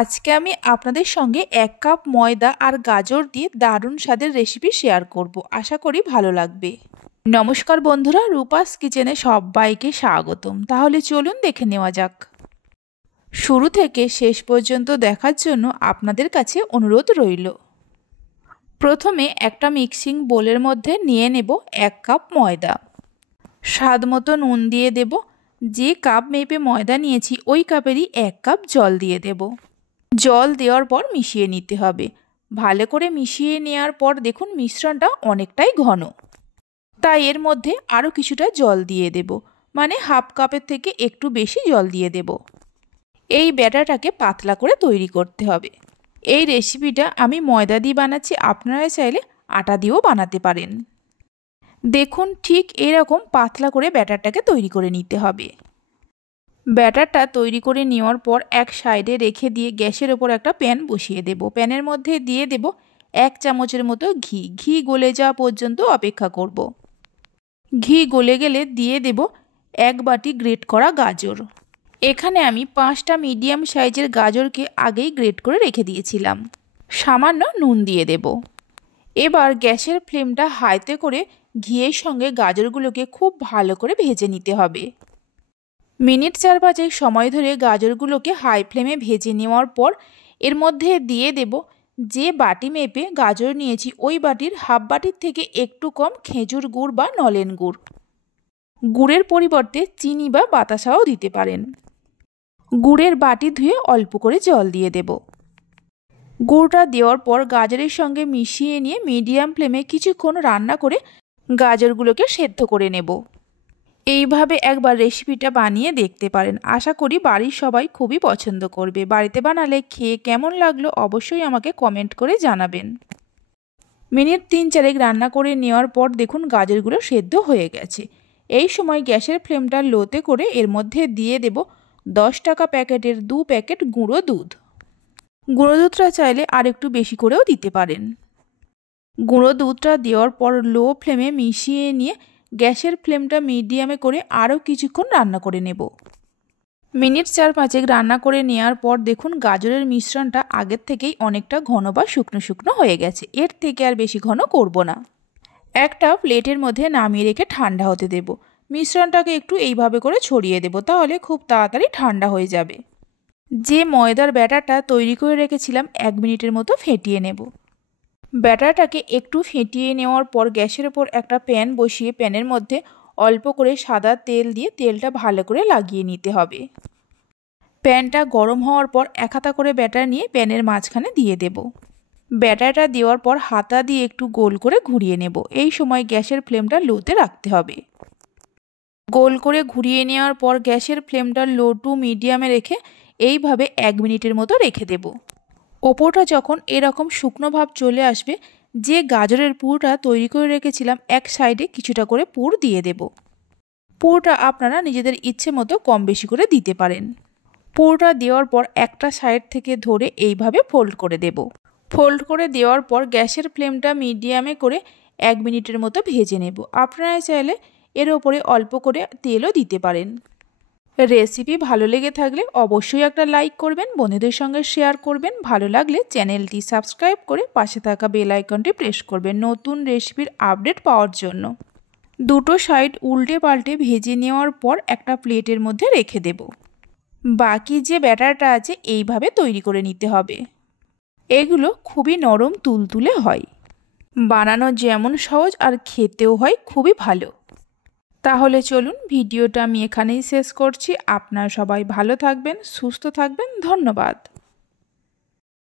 আজকে আমি আপনাদের সঙ্গে 1 কাপ ময়দা আর গাজর দিয়ে দারুণ স্বাদের রেসিপি শেয়ার করব। আশা করি ভালো লাগবে। নমস্কার বন্ধুরা, রূপাস কিচেনে সবাইকে স্বাগতম। তাহলে চলুন দেখে নেওয়া যাক। শুরু থেকে শেষ পর্যন্ত দেখার জন্য আপনাদের কাছে অনুরোধ রইল। প্রথমে একটা মিক্সিং বোলের মধ্যে নিয়ে নেব 1 কাপ ময়দা। স্বাদমতো নুন দিয়ে দেব। যে কাপ মেপে ময়দা নিয়েছি ওই কাপেরই 1 কাপ জল দিয়ে দেব। জল দেওয়ার পর মিশিয়ে নিতে হবে। ভালো করে মিশিয়ে নেওয়ার পর দেখুন মিশ্রণটা অনেকটাই ঘন, তাই এর মধ্যে আরও কিছুটা জল দিয়ে দেব, মানে হাফ কাপের থেকে একটু বেশি জল দিয়ে দেব। এই ব্যাটারটাকে পাতলা করে তৈরি করতে হবে। এই রেসিপিটা আমি ময়দা দিয়ে বানাচ্ছি, আপনারা চাইলে আটা দিয়েও বানাতে পারেন। দেখুন ঠিক এরকম পাতলা করে ব্যাটারটাকে তৈরি করে নিতে হবে। ব্যাটারটা তৈরি করে নেওয়ার পর এক সাইডে রেখে দিয়ে গ্যাসের ওপর একটা প্যান বসিয়ে দেব। প্যানের মধ্যে দিয়ে দেব 1 চামচের মতো ঘি। ঘি গলে যাওয়া পর্যন্ত অপেক্ষা করব। ঘি গলে গেলে দিয়ে দেব 1 বাটি গ্রেট করা গাজর। এখানে আমি 5টা মিডিয়াম সাইজের গাজরকে আগেই গ্রেট করে রেখে দিয়েছিলাম। সামান্য নুন দিয়ে দেব। এবার গ্যাসের ফ্লেমটা হাইতে করে ঘিয়ের সঙ্গে গাজরগুলোকে খুব ভালো করে ভেজে নিতে হবে। মিনিট 4-5 সময় ধরে গাজরগুলোকে হাই ফ্লেমে ভেজে নেওয়ার পর এর মধ্যে দিয়ে দেব যে বাটি মেপে গাজর নিয়েছি ওই বাটির হাফ বাটির থেকে একটু কম খেজুর গুড় বা নলেন গুড়। গুড়ের পরিবর্তে চিনি বা বাতাসাও দিতে পারেন। গুড়ের বাটি ধুয়ে অল্প করে জল দিয়ে দেব। গুড়টা দেওয়ার পর গাজরের সঙ্গে মিশিয়ে নিয়ে মিডিয়াম ফ্লেমে কিছুক্ষণ রান্না করে গাজরগুলোকে সেদ্ধ করে নেব। এইভাবে একবার রেসিপিটা বানিয়ে দেখতে পারেন। আশা করি বাড়ির সবাই খুবই পছন্দ করবে। বাড়িতে বানালে খেয়ে কেমন লাগলো অবশ্যই আমাকে কমেন্ট করে জানাবেন। মিনিট 3-4 রান্না করে নেওয়ার পর দেখুন গাজরগুলো সেদ্ধ হয়ে গেছে। এই সময় গ্যাসের ফ্লেমটা লোতে করে এর মধ্যে দিয়ে দেব 10 টাকা প্যাকেটের 2 প্যাকেট গুঁড়ো দুধ। গুঁড়ো দুধটা চাইলে আর একটু বেশি করেও দিতে পারেন। গুঁড়ো দুধটা দেওয়ার পর লো ফ্লেমে মিশিয়ে নিয়ে গ্যাসের ফ্লেমটা মিডিয়ামে করে আরও কিছুক্ষণ রান্না করে নেব। মিনিট 4-5 রান্না করে নেওয়ার পর দেখুন গাজরের মিশ্রণটা আগের থেকেই অনেকটা ঘন বা শুকনো শুকনো হয়ে গেছে। এর থেকে আর বেশি ঘন করব না। একটা প্লেটের মধ্যে নামিয়ে রেখে ঠান্ডা হতে দেব। মিশ্রণটাকে একটু এইভাবে করে ছড়িয়ে দেব, তাহলে খুব তাড়াতাড়ি ঠান্ডা হয়ে যাবে। যে ময়দার ব্যাটারটা তৈরি করে রেখেছিলাম 1 মিনিটের মতো ফেটিয়ে নেব। ব্যাটারটাকে একটু ফেটিয়ে নেওয়ার পর গ্যাসের ওপর একটা প্যান বসিয়ে প্যানের মধ্যে অল্প করে সাদা তেল দিয়ে তেলটা ভালো করে লাগিয়ে নিতে হবে। প্যানটা গরম হওয়ার পর 1 হাতা করে ব্যাটার নিয়ে প্যানের মাঝখানে দিয়ে দেব। ব্যাটারটা দেওয়ার পর হাতা দিয়ে একটু গোল করে ঘুরিয়ে নেব। এই সময় গ্যাসের ফ্লেমটা লোতে রাখতে হবে। গোল করে ঘুরিয়ে নেওয়ার পর গ্যাসের ফ্লেমটা লো টু মিডিয়ামে রেখে এইভাবে 1 মিনিটের মতো রেখে দেব। ওপরটা যখন এরকম শুকনো ভাব চলে আসবে, যে গাজরের পুরটা তৈরি করে রেখেছিলাম এক সাইডে কিছুটা করে পুর দিয়ে দেব। পুরটা আপনারা নিজেদের ইচ্ছে মতো কম বেশি করে দিতে পারেন। পুরটা দেওয়ার পর একটা সাইড থেকে ধরে এইভাবে ফোল্ড করে দেব। ফোল্ড করে দেওয়ার পর গ্যাসের ফ্লেমটা মিডিয়ামে করে 1 মিনিটের মতো ভেজে নেব। আপনারা চাইলে এর ওপরে অল্প করে তেলও দিতে পারেন। রেসিপি ভালো লেগে থাকলে অবশ্যই একটা লাইক করবেন, বন্ধুদের সঙ্গে শেয়ার করবেন। ভালো লাগলে চ্যানেলটি সাবস্ক্রাইব করে পাশে থাকা বেল আইকনটি প্রেস করবেন নতুন রেসিপির আপডেট পাওয়ার জন্য। দুটো সাইড উল্টে পাল্টে ভেজে নেওয়ার পর একটা প্লেটের মধ্যে রেখে দেব। বাকি যে ব্যাটারটা আছে এইভাবে তৈরি করে নিতে হবে। এগুলো খুবই নরম তুলতুলে হয়। বানানো যেমন সহজ আর খেতেও হয় খুবই ভালো। তাহলে চলুন ভিডিওটা আমি এখানেই শেষ করছি। আপনারা সবাই ভালো থাকবেন, সুস্থ থাকবেন। ধন্যবাদ।